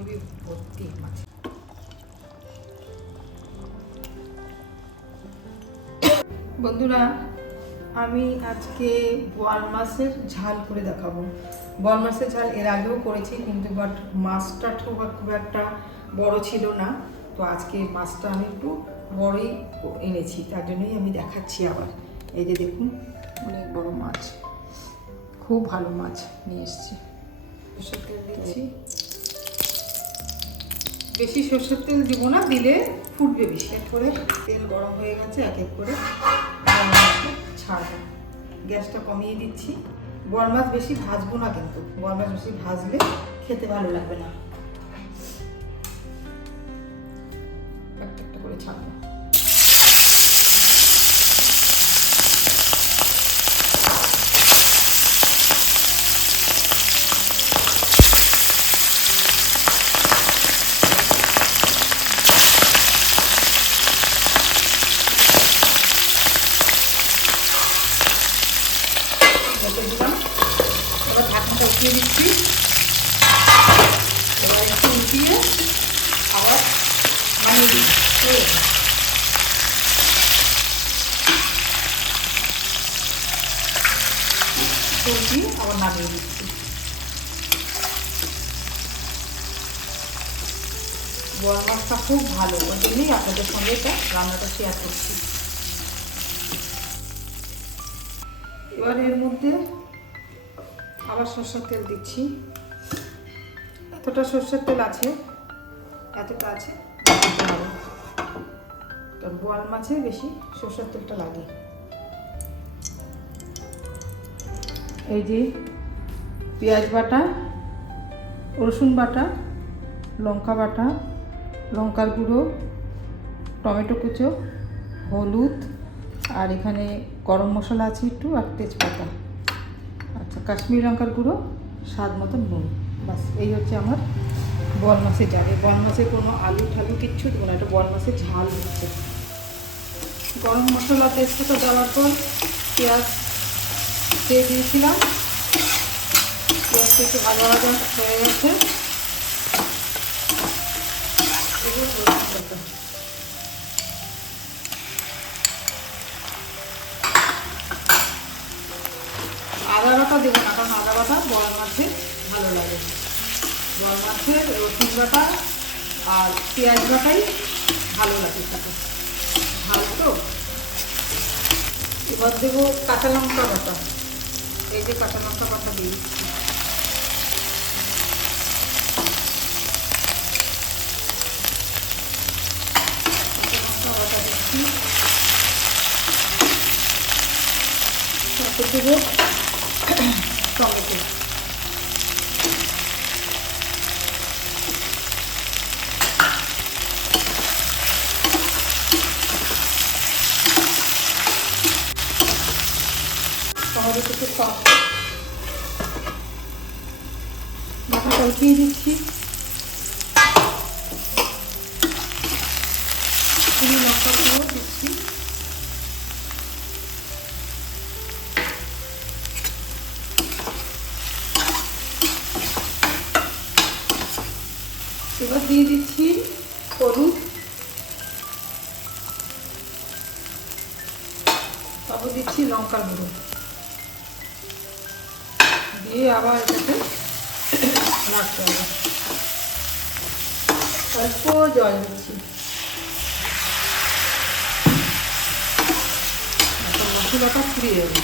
চর্বি ভর্তি মাছ। বন্ধুরা, আমি আজকে বোয়াল মাছের ঝাল করে দেখাবো। বোয়াল মাছের ঝাল এর আগেও করেছি, কিন্তু বাট মাছটা খুব একটা বড় ছিল না। তো আজকে মাছটা আমি একটু বড়ই এনেছি, তার জন্যই আমি দেখাচ্ছি আবার। এই যে দেখুন, অনেক বড় মাছ, খুব ভালো মাছ নিয়ে এসেছি। সরষের তেল দিচ্ছি, বেশি সরষের তেল দিব না, দিলে ফুটবে বেশি। করে তেল গরম হয়ে গেছে, এক এক করে ছাড়বো। গ্যাসটা কমিয়ে দিচ্ছি। বোয়াল মাছ বেশি ভাজবো না, কিন্তু বোয়াল মাছ বেশি ভাজলে খেতে ভালো লাগবে না। একটা একটা করে ছাড়বো। দিলাম, এবার ঢাকনাটা উঠিয়ে দিচ্ছি। এবার একটু উঠিয়ে আবার নামিয়ে দিচ্ছি। উঠিয়ে আবার নামিয়ে দিচ্ছি। বোয়াল মাছটা খুব ভালো, ওই জন্যই আপনাদের সঙ্গে এটা রান্নাটা শেয়ার করছি। এবার এর মধ্যে আবার সরষের তেল দিচ্ছি। এতটা সরষের তেল আছে, এতটা আছে, কারণ বোয়াল মাছে বেশি সরষের তেলটা লাগে। এই যে পেঁয়াজ বাটা, রসুন বাটা, লঙ্কা বাটা, লঙ্কার গুঁড়ো, টমেটো কুচো, হলুদ, আর এখানে গরম মশলা আছে একটু, আর তেজপাতা। আচ্ছা, কাশ্মীরি লঙ্কার গুঁড়ো, স্বাদ মতো নুন। বাস, এই হচ্ছে আমার বোয়াল মাছের ঝাল। এই বোয়াল মাছের কোনো আলু ঠালু কিচ্ছু দেবো না, এটা বোয়াল মাছের ঝাল হচ্ছে। গরম মশলা, তেজপাতা দেওয়ার পর পেঁয়াজ দিয়ে দিয়েছিলাম। পেঁয়াজটা একটু ভাজা ভাজা হয়ে গেছে। আদা বাটা দেবো না, কারণ আদা বাটা বোয়াল মাছে ভালো লাগে। বোয়াল মাছের রসুন বাটা আর পেঁয়াজ বাটাই ভালো লাগে তাকে, ঝাল তো। এবার দেবো কাঁচা লঙ্কা বাটা। এই যে কাঁচা লঙ্কা বাটা দিয়ে দিচ্ছি। কাঁচা লঙ্কা বাটা দিচ্ছি। তারপর দেবো টমেটো। টমেটো থেকে সস মাথাটা উঠিয়ে দিচ্ছি। চিনি লঙ্কা গুঁড়ো দিচ্ছি। এবার দিয়ে দিচ্ছি হলুদ, তারপর দিচ্ছি লঙ্কার গুঁড়ো, দিয়ে আবার এটাকে নাড়তে হবে। অল্প জল দিচ্ছি, মশলাটা ফুরিয়ে যাবে।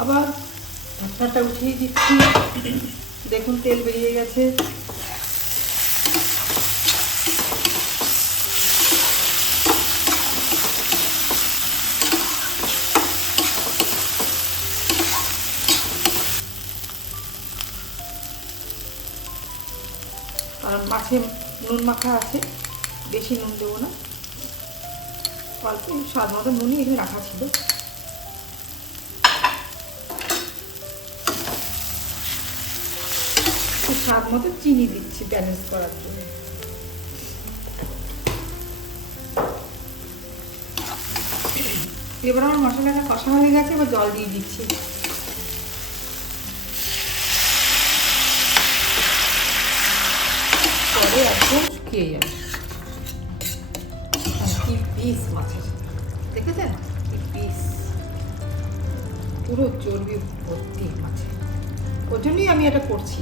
আবার ঢাকনাটা উঠিয়ে দিচ্ছি। দেখুন তেল বেরিয়ে গেছে। আর মাছে নুন মাখা আছে, বেশি নুন দেবো না, অল্প স্বাদ মতো নুনই এখানে রাখা ছিল। স্বাদ মতো চিনি দিচ্ছি ব্যালেন্স করার জন্য। এবার আমার মশলাটা কষা হয়ে গেছে, এবার জল দিয়ে দিচ্ছি। দিয়ে একদম শুকিয়ে যাবে। কি পিস মাছের, দেখেছেন কি পিস, পুরো চর্বি ভর্তি মাছে, ওর জন্যই আমি এটা করছি।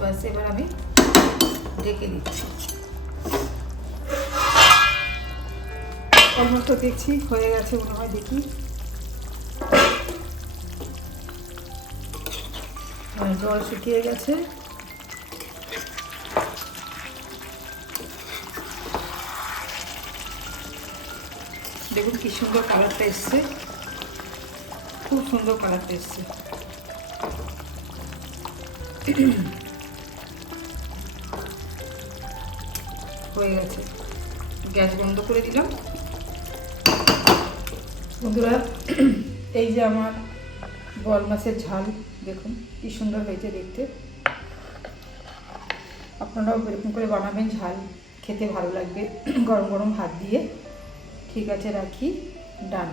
বাস এবার আমি ঢেকে দিচ্ছি। অলমোস্ট দেখছি হয়ে গেছে মনে হয়, দেখি। জল শুকিয়ে গেছে। দেখুন কি সুন্দর কালারটা এসছে, খুব সুন্দর কালারটা এসছে। হয়ে গেছে, গ্যাস বন্ধ করে দিলাম। বন্ধুরা, এই যে আমার বল মাছের ঝাল, দেখুন কি সুন্দর হয়েছে দেখতে। আপনারাও এরকম করে বানাবেন, ঝাল খেতে ভালো লাগবে গরম গরম ভাত দিয়ে। ঠিক আছে, রাখি, ডান।